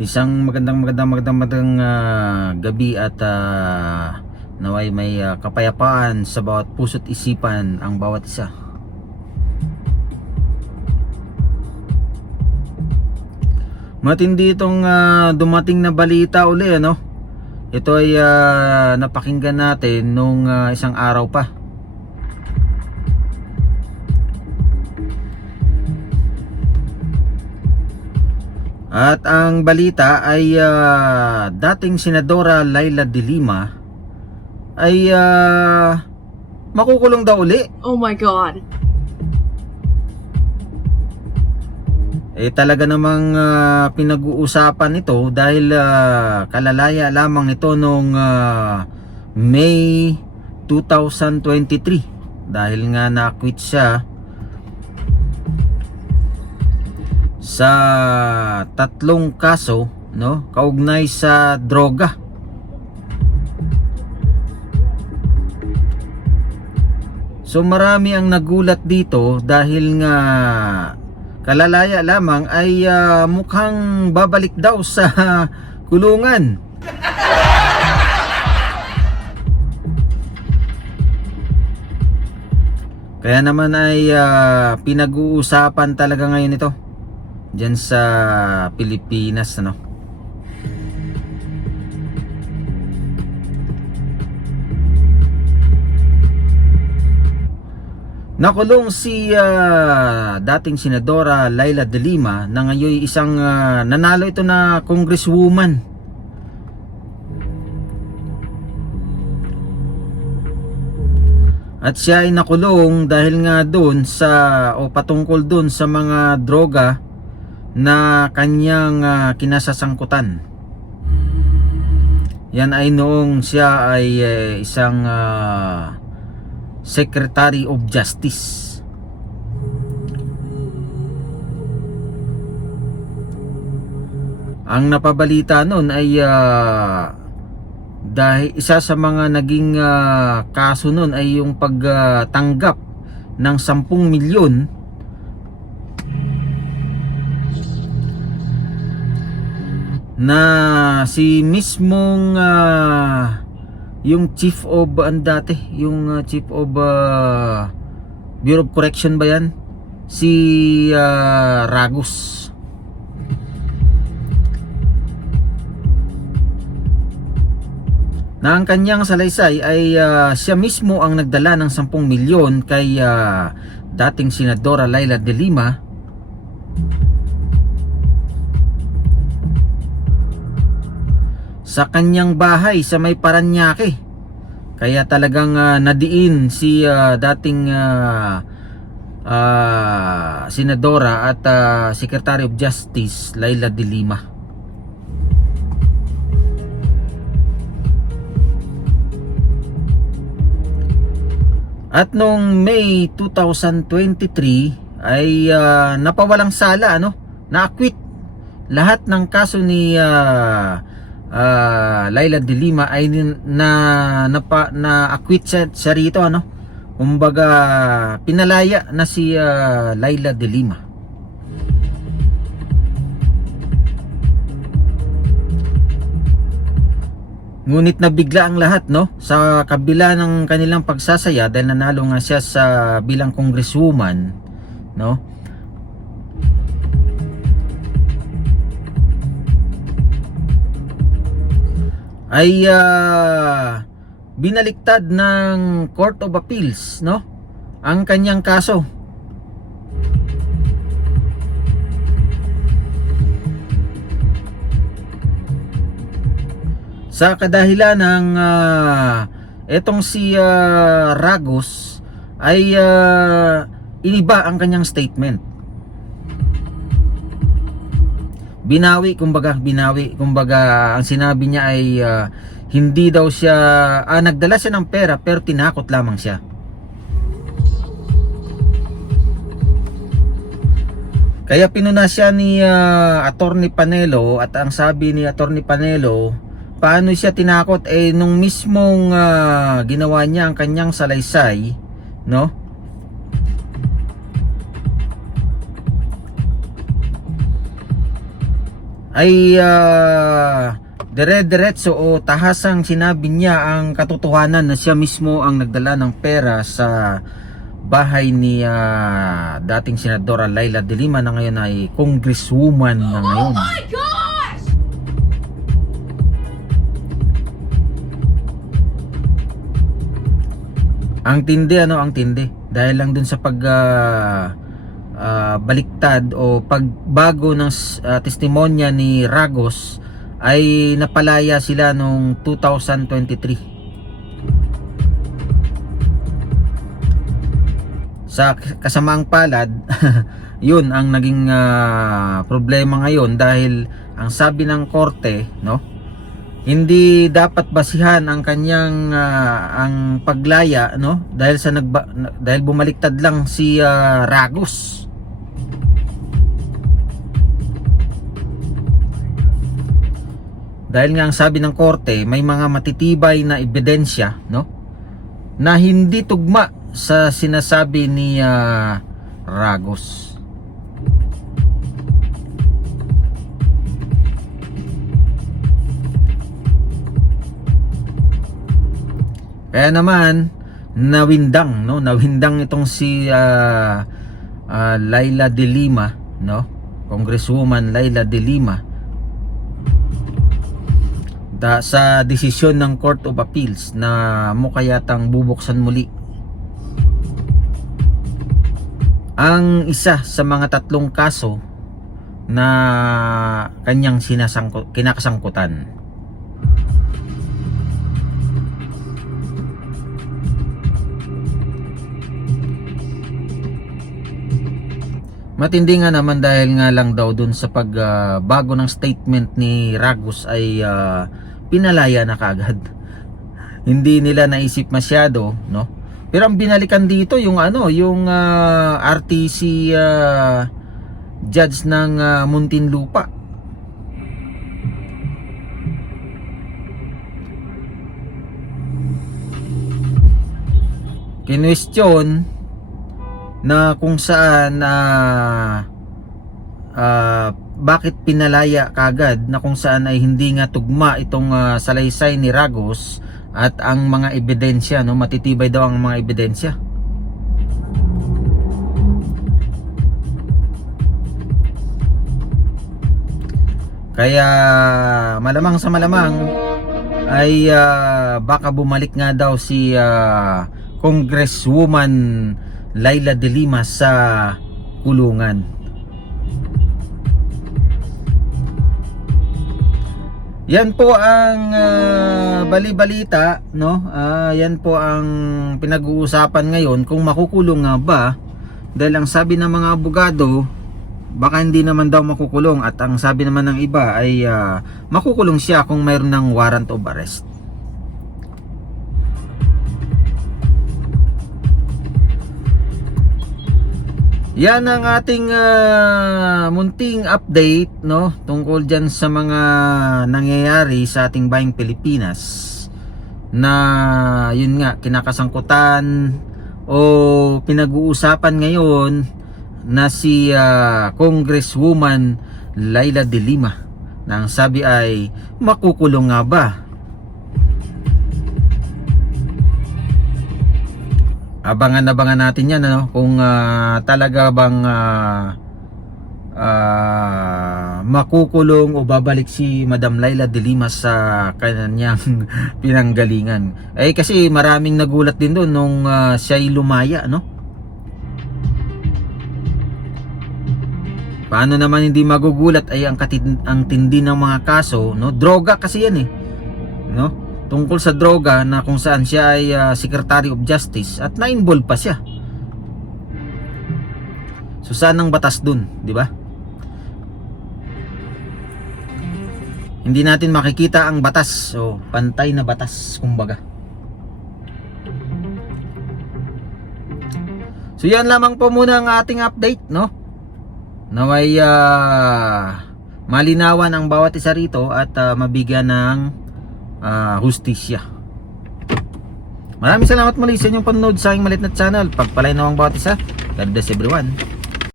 Isang magandang gabi at naway may kapayapaan sa bawat puso't isipan ang bawat isa. Matindi itong dumating na balita uli, ano? Ito ay napakinggan natin nung isang araw pa. At ang balita ay dating Senadora Leila de Lima ay makukulong daw uli. Oh my God. Talaga namang pinag-uusapan ito dahil kalalaya lamang ito noong May 2023 dahil nga na-quit siya sa 3 kaso, no, kaugnay sa droga. So marami ang nagulat dito dahil nga kalalaya lamang ay mukhang babalik daw sa kulungan. Kaya naman ay pinag-uusapan talaga ngayon ito diyan sa Pilipinas, ano. Nakulong si dating Senadora Leila de Lima na ngayon isang nanalo ito na congresswoman. At siya ay nakulong dahil nga doon sa patungkol doon sa mga droga na kanyang kinasasangkutan. Yan ay noong siya ay isang Secretary of Justice. Ang napabalita noon ay dahil isa sa mga naging kaso noon ay yung pagtanggap ng 10 milyon na si mismong yung chief of yung chief of Bureau of Correction ba yan? Si Ragos. Na ang kanyang salaysay ay siya mismo ang nagdala ng 10 milyon kay dating Senadora Leila de Lima sa kanyang bahay sa may Paranaque. Kaya talagang nadiin si dating Senadora at Secretary of Justice Leila de Lima. At noong May 2023 ay napawalang sala, ano, na-acquit lahat ng kaso ni Leila de Lima ay na-acquit siya rito, ano. Kumbaga pinalaya na si Leila de Lima. Ngunit nabigla ang lahat, no, sa kabila ng kanilang pagsasaya dahil nanalo nga siya sa bilang congresswoman, no. Ay binaliktad ng Court of Appeals, no, ang kanyang kaso. Sa kadahilan ng etong si Ragos ay iniba ang kanyang statement. Binawi, kumbaga ang sinabi niya ay hindi daw siya nagdala siya ng pera pero tinakot lamang siya. Kaya pinuna siya ni Attorney Panelo at ang sabi ni Attorney Panelo, paano siya tinakot? Nung mismong ginawa niya ang kanyang salaysay, no? ay dire-diretso o tahasang sinabi niya ang katotohanan na siya mismo ang nagdala ng pera sa bahay ni dating Senadora Leila de Lima na ngayon ay congresswoman na ngayon. Oh my gosh! Ang tindi, ang tindi. Dahil lang dun sa baliktad o pagbago ng testimonya ni Ragos ay napalaya sila noong 2023. Sa kasamaang palad, yun ang naging problema ngayon dahil ang sabi ng korte, no, hindi dapat basihan ang kanyang ang paglaya, no, dahil dahil bumaliktad lang si Ragos. Dahil nga ang sabi ng korte, may mga matitibay na ebidensya, no, na hindi tugma sa sinasabi ni Ragos. Kaya naman nawindang itong si Leila de Lima, no, Congresswoman Leila de Lima, sa desisyon ng Court of Appeals na mukha yatang bubuksan muli ang isa sa mga 3 kaso na kanyang kinakasangkutan. Matindi nga naman dahil nga lang daw dun sa pagbago ng statement ni Ragos ay pinalaya na kaagad. Hindi nila naisip masyado, no? Pero ang binalikan dito yung RTC judge ng Muntinlupa. Kinwestiyon na kung saan bakit pinalaya kagad, na kung saan ay hindi nga tugma itong salaysay ni Ragos at ang mga ebidensya, no, matitibay daw ang mga ebidensya. Kaya malamang sa malamang ay baka bumalik nga daw si Congresswoman Leila de Lima sa kulungan. Yan po ang bali-balita, no? Yan po ang pinag-uusapan ngayon, kung makukulong nga ba. Dahil ang sabi ng mga abogado, baka hindi naman daw makukulong, at ang sabi naman ng iba ay makukulong siya kung mayroon ng warrant of arrest. Yan ang ating munting update, no, tungkol dyan sa mga nangyayari sa ating bayang Pilipinas na yun nga kinakasangkutan o pinag-uusapan ngayon na si Congresswoman Leila de Lima, na ang sabi ay makukulong nga ba. Abangan natin yan, ano, kung talaga bang makukulong o babalik si Madam Leila de Lima sa kanyang pinanggalingan. Kasi maraming nagulat din doon nung siya'y lumaya, no? Paano naman hindi magugulat ay ang tindi ng mga kaso, no? Droga kasi yan, no? Tungkol sa droga, na kung saan siya ay Secretary of Justice at na-involve pa siya. So saan ang batas dun, di ba? Hindi natin makikita ang batas, so pantay na batas kumbaga. So yan lamang po muna ang ating update, no? Naway malinawan ang bawat isa rito at mabigyan ng hustisya. Maraming salamat muli sa inyong panonood sa aking maliit na channel. Pagpalain na ang bawat isa. God bless everyone.